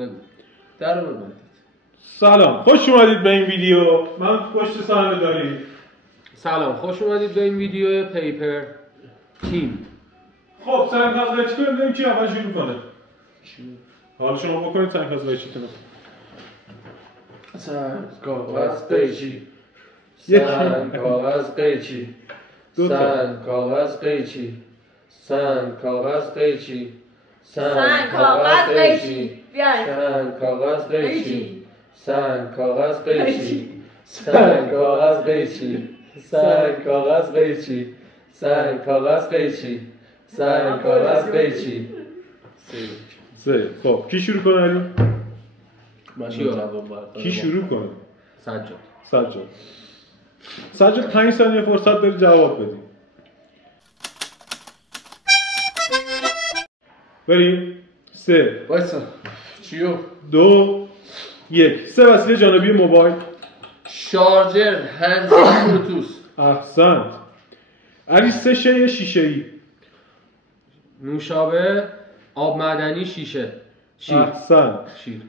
بگو در رو ببندید. سلام، خوش اومدید به این ویدیو. من پشت صحنه داریم. سلام، خوش اومدید به این ویدیو پیپر تیم. خب سنگ قضایی کنیم ببینیم کی اول شروع کنه. حالا شما بکنید سنگ قضایی کنه. سنگ کاغذ قیچی، سنگ کاغذ قیچی، سنگ کاغذ قیچی، سنگ کاغذ قیچی، سنگ کاغذ قیچی، سنگ کاغذ قیچی، سنگ کاغذ قیچی، سنگ کاغذ قیچی، سنگ کاغذ قیچی، سنگ کاغذ قیچی، سنگ کاغذ قیچی. سه. خب کی شروع کنه علی؟ کی شروع کنه؟ سجاد 5 ثانیه فرصت داری جواب بدی. بریم. 3 وایسا چیو؟ 2 1. 3 وسیله جانبی موبایل. شارژر، هندز، بلوتوث. احسنت. علی 3 شی شیشه‌ای. نوشابه، آب معدنی، شیشه. شیر. احسنت. شیر.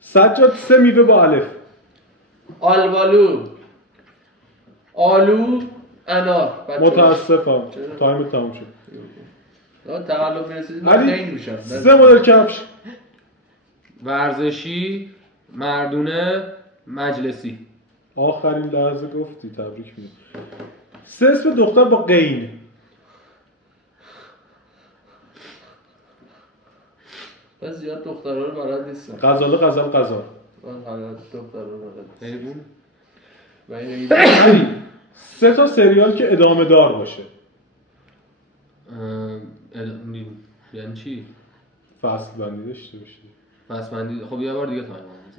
سجاد 3 میوه با الف. آلبالو، آلو، انار. متاسفم تایم تموم شد. تقلب میرسید من خیلی میشم. 3 مدل کفش. ورزشی، مردونه، مجلسی. آخرین لحظه گفتی، تبریک میگم. 3 اسم دختر با قین. من زیاد دخترها رو بلد نیستم. غزاله من حالت دخترها رو بلد حیوان. نیستم. 3 تا سریال که ادامه دار باشه. یعنی چی؟ فصل بندی داشته باشه. فصل بندی. خب یه بار دیگه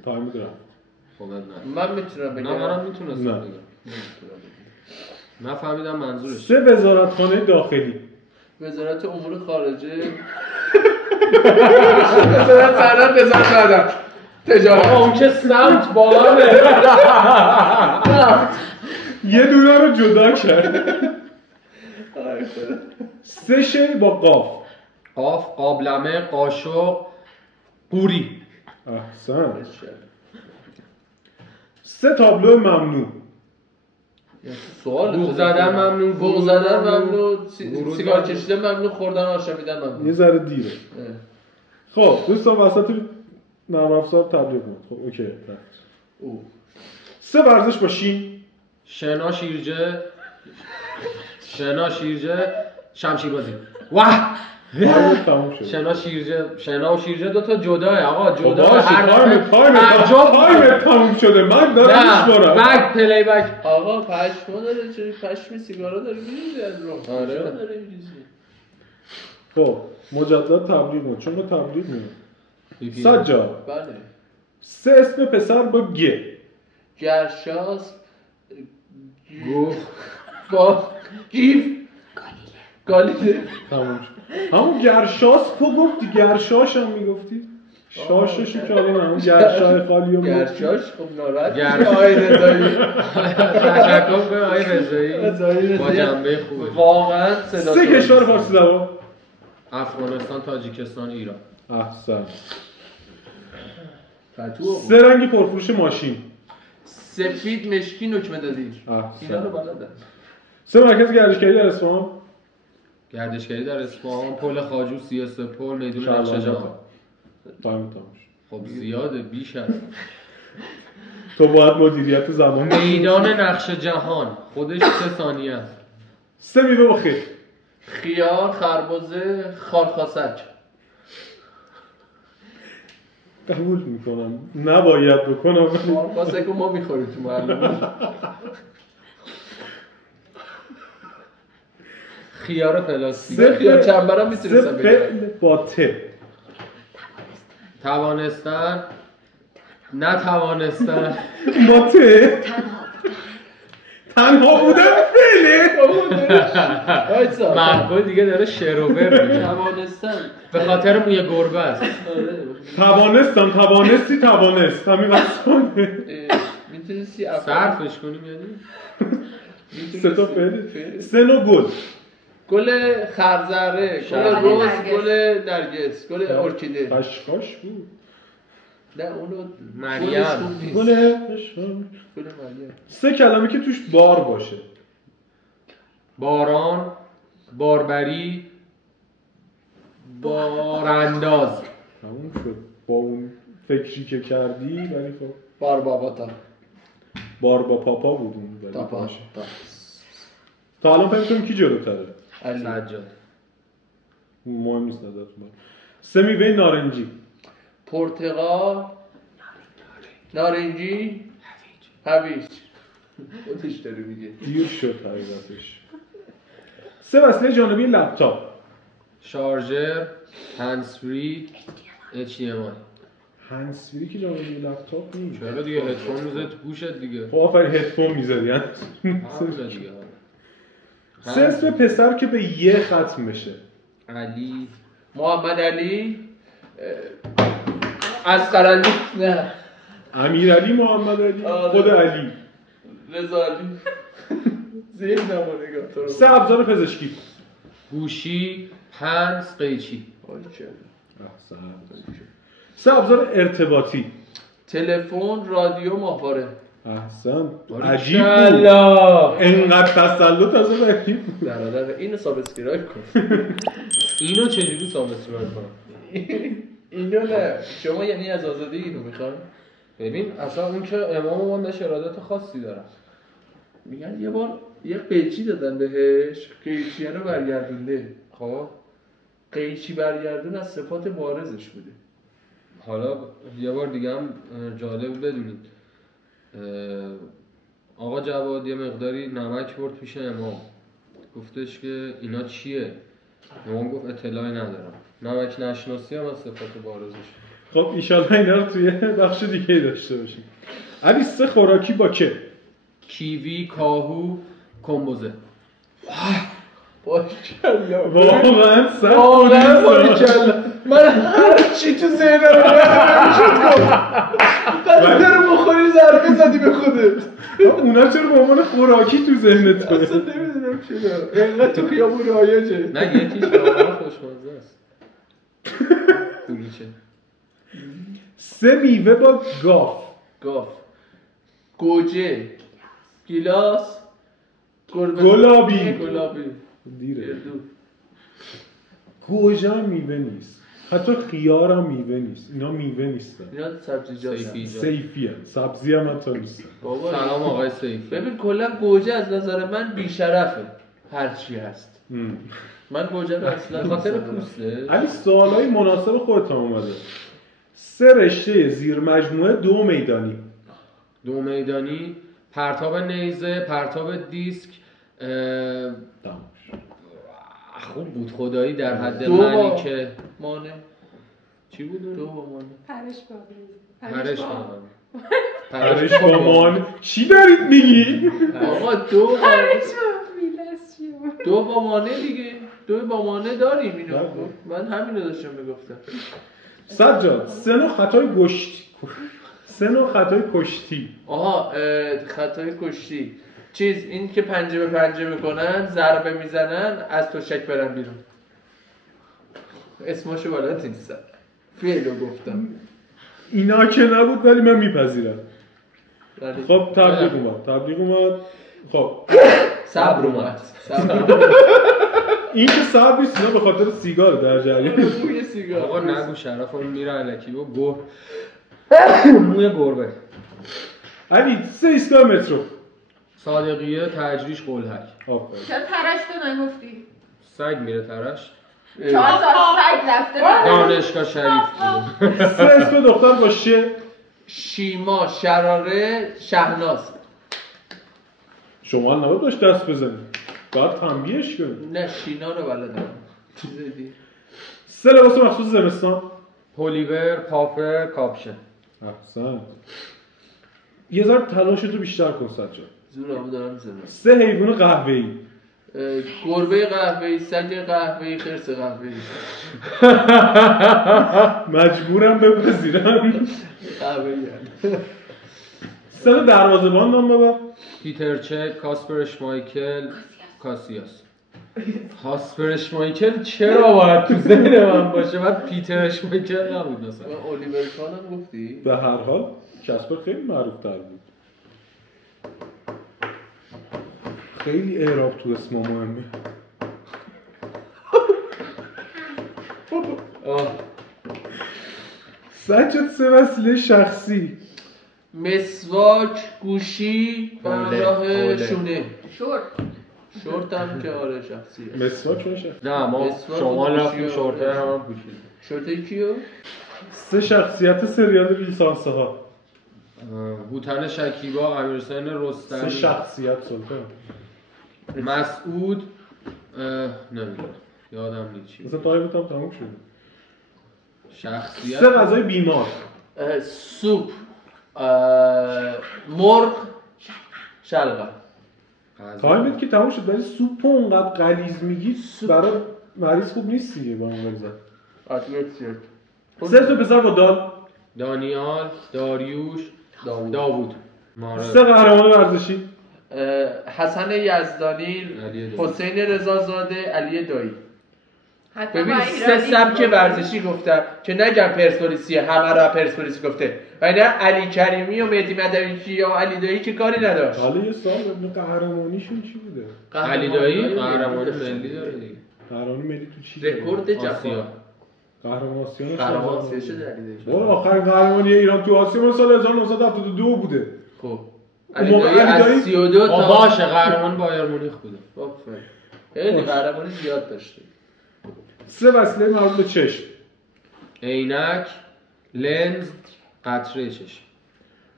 تایم دارم. خب نه. من میتونم بگم. نه منم میتونستم نه. بگم. من فهمیدم منظورش. 3 وزارتخانه داخلی. وزارت امور خارجه. وزارت صنعت، وزارت معدن، تجارت. اون که سمت با همه. یه دونه رو جدا کرد. 3 شی با قاف. قاف، قابلمه، قاشق، قوری. احسن. 3 تابلو ممنوع. سوال بوق زدن ممنوع، بوق زدن ممنوع، سیگار کشیدن ممنوع، خوردن آشامیدن ممنوع. یه ذره دیره. خب دوستان وسط نرم افزار تبلیغ بود. خب اوکی. 3 ورزش با شین. شنا، شیرجه، شمشیر بازی. واه. تموم شد. شنا و شیرجه دو تا جداه آقا، جدا هر تایم تموم شده. من دارم میشمارم. بک پلی بک. آقا پشمو داره، چه پشم سیگارا داره میریزی از رو. آره داره میریزی. خب مجدد تبلیغ بود چون تبلیغ میاد. سجاد. بله. 3 اسم پسر با گ. گرشاس، گیف، گالیله. تموم شد. همون گرشاس تو گفتی، گرشاش هم میگفتی. شاششو که الان همون گرشای خالی رو گرشاش. خب ناراحت آقای رضایی. تشکر کنم آقای رضایی با جنبه خوبه. واقعا صدا. 3 کشور فارسی زبان. افغانستان، تاجیکستان، ایران. احسن. 3 رنگی پرفروش ماشین. سفید، مشکی، نکمه دادی. اینا رو بلدن. 3 مرکز گردشگری در اصفهان. گردشگری در اصفهان، پل خواجو، سیاه‌سپل، میدون نقش جهان. تمام. خب زیاده، بیش از. تو باید مدیریت زمان. میدان نقش جهان خودش 3 ثانیه است. 3 میوه با خیر. خیار، خربزه، خارخاسک. قبول میکنم نباید بکنم. خارخاسک رو ما میخوریم تو محله. خیار پلاستیک. خیار چنبرم میتونستم بگم. با ت. توانستن، نتوانستن. با ت. تنها بودن فعله. معقول دیگه داره شروور میگه. توانستن به خاطر موی گربه است. توانستم، توانست. همین قصد میتونستی صرفش کنیم یعنی 3 تا فعل. سن و گل. گل خرزره، گل روز، گل نرگس، گل ارکیده. خشخاش بود. نه اونو مریم. گل مریم. 3 کلمه که توش بار باشه. باران، باربری، بارانداز. تموم شد. با اون فکری که کردی ولی خب بار باباتا. بار با پاپا بود اون ولی تا باشه. تا الان فکر کنم کی جلوتره؟ سجاد. مهم نیست نظرتون. 3 میوه نارنجی. پرتقال، نارنجی، هویج. خودش داره میگه. دیر شد حقیقتش. 3 وسیله جانبی لپتاپ. شارژر، هندزفری، HDMI. هندزفری که جانبی لپتاپ نیست. چرا دیگه هدفون میزه تو گوشت دیگه. خب آفرین هدفون میزدی همونه دیگه. 3 اسم پسر که به یه ختم بشه. علی، محمد علی، اصغرعلی، نه امیرعلی، محمد علی، خود علی، رضا علی. ذهنمو نگاه تو رو. 3 ابزار پزشکی. گوشی، پنس، قیچی. احسن. 3 ابزار ارتباطی. تلفن، رادیو، ماهواره. احسن. عجیب بود. انقدر تسلط از اون عجیب بود. برادر اینو سابسکرایب کن. اینو چجوری سابسکرایب کنم؟ اینو نه. شما یعنی از آزادی اینو میخوای؟ ببین اصلا اون که امام بهش ارادت خاصی داره. میگن یه بار یه قیچی دادن بهش، قیچی رو برگردونده. خب قیچی برگردون از صفات بارزش بوده. حالا یه بار دیگه هم جالب بدونید، آقا جواد یه مقداری نمک برد پیش امام، گفتش که اینا چیه؟ امام گفت اطلاعی ندارم. نمک نشناسی هم از صفات بارزش. خب ایشالله اینا رو توی بخش دیگه داشته باشیم. علی 3 خوراکی با که؟ کیوی، کاهو، کمبوزه. باریکلا. واقعا سخت واقعا باریکلا. من هر چی تو ذهنم نمیشد گفت. داره بخوری ضربه زدی به خودت. اونا چرا به عنوان خوراکی تو ذهنت اصلا نمیدونم چرا. اینقدر تو خیابون رایجه. نه یکیش واقعا خوشمزه است. کولیچه. 3 میوه با گاف. گوجه، گیلاس، گلابی. دیره. گردو. گوجه هم میوه نیست. حتی خیار هم میوه نیست. اینا میوه نیستن. اینا سبزیجات سیفی هم. سبزی هم حتی نیستن. سلام آقای سیفی. ببین کلا گوجه از نظر من بی‌شرفه. هر چی هست. من گوجه رو اصلا به خاطر پوسته. علی سوالای مناسب خودت هم اومده. 3 رشته زیر مجموعه 2 میدانی. 2 میدانی، پرتاب نیزه، پرتاب دیسک. خوب بود خدایی در حد معنی که مانه. چی بود؟ 2 با مانه. پرش با مان. چی دارید میگی؟ آقا 2 با مانه دیگه. 2 با مانه داریم اینو. من همینو داشتم میگفتم. سجاد 3 نوع خطای گشتی. 3 نوع خطای کشتی. آها خطای کشتی. چیز این که پنجه به پنجه میکنن، ضربه میزنن، از تشک برن بیرون. اسمشو بلد نیستم. فعلو گفتم. اینا که نبود ولی من میپذیرم. خب تبلیغ اومد. خب صبر اومد. این که صبر نیست، اینا به خاطر سیگار در جریان. بوی سیگار. آقا نگو شرفمون میره الکی و موی گربه. علی 3 ایستگاه مترو. صادقیه، تجریش، قلهک. آفرین. چرا ترش تو نگفتی؟ سگ میره ترش. 4 ساعت سگ رفته دانشگاه شریف. 3 اسم دختر با ش. شیما، شراره، شهناز. شما نباید باش دست بزنید. باید تنبیهش کنید. نه شینا رو بلدم. چیز دیگه. 3 لباس مخصوص زمستان. پلیور، پافر، کاپشن. احسن. یه ذره تلاشتو بیشتر کن سجاد. زورمو دارم میزنم. 3 حیوان قهوه‌ای. گربه قهوه‌ای، سگ قهوه‌ای، خرس قهوه‌ای. مجبورم بپذیرم. قهوه‌ای. 3 دروازه‌بان نام ببر. پیتر چک، کاسپر اشمایکل، کاسیاس. کاسپر اشمایکل چرا باید تو ذهن من باشه؟ بعد پیتر اشمایکل نبود مثلا. و الیور کان هم گفتی؟ به هر حال کسپر خیلی معروف تر بود. خیلی اعراب تو اسم مهمه. سجاد 3 وسیله شخصی. مسواک، گوشی، به همراه شونه. شورت هم که آره شخصیه. مسواک باشه. نه ما مسواک شما و رفتیم گوشی شورتر هم پوشیدیم. شورتای کیو؟ 3 شخصیت سریال لیسانسه ها. هوتن شکیبا، امیرحسین 3 رستمی، شخصیت سلطان. مسعود نمیدونم یادم نیست چی. مثلا تایمت هم تموم شد. شخصیت 3 غذای بیمار. سوپ، مرغ، شلغم. تایمت که تموم شد ولی سوپ اونقدر غلیظ میگی برای مریض خوب نیست دیگه با اون غلیظت. آتیت 3 تا پسر با دال. دانیال، داریوش، داوود. 3 قهرمان ورزشی. حسن یزدانی، علی دایی. حسین رضازاده، علی دایی. حتی ببین من 3 ایرانی سبک گفتم. ورزشی گفتم که نگم پرسپولیسیه، همه را پرسپولیس گفته. و نه علی کریمی و مهدی مدوی و علی دایی که کاری نداشت. حالا یه سوال بدون قهرمانیشون چی بوده؟ علی دایی قهرمان ملی داره دیگه. قهرمان ملی تو چی؟ رکورد آسیا. جهان. قهرمان آسیا. قهرمان آسیا شده علی دایی. بابا آخرین قهرمانی ایران تو آسیا مال سال 1972 بوده. خب اون علی موقع دایی علی دایی- از 32 با تا باشه قهرمان بایر مونیخ بوده. آفرین. خیلی قهرمانی زیاد داشته. 3 وسیله مربوط به چشم. عینک، لنز، قطره چشم.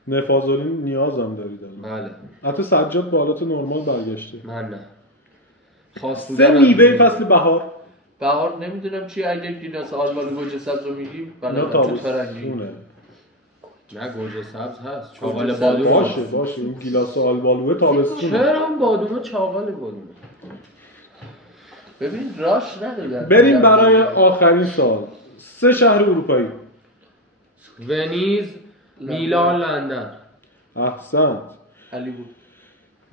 نفازولین نیاز هم دارید. بله. حتی سجاد به حالت نرمال برگشته. من نه. خاص 3 بودن میوه فصل بهار. بهار نمیدونم چی اگه گیلاس آلبالو گوجه سبز رو میگیم نه بلدم چون فرنگی. تابستونه. نه گوجه سبز هست. چاقال گوجه سبز بادوم باشه باشه این گیلاس آلبالوه تابستونه. چرا هم بادومه چاقال بادومه؟ ببین راش ندادن. بریم برای آخرین سوال. 3 شهر اروپایی. ونیز، میلان، لندن. احسنت. علی بود.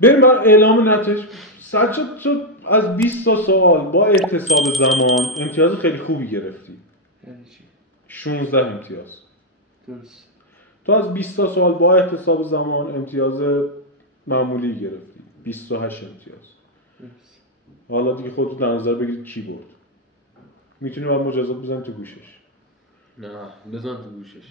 بریم برای اعلام نتایج. سجاد تو از 20 تا سوال با احتساب زمان امتیاز خیلی خوبی گرفتی. یعنی چی؟ 16 امتیاز. درست. تو از 20 تا سوال با احتساب زمان امتیاز معمولی گرفتی. 28 امتیاز. درست. حالا دیگه خودتون در نظر بگیرید کی برد. میتونی با مجازات بزنی تو گوشش. نه بزن تو گوشش.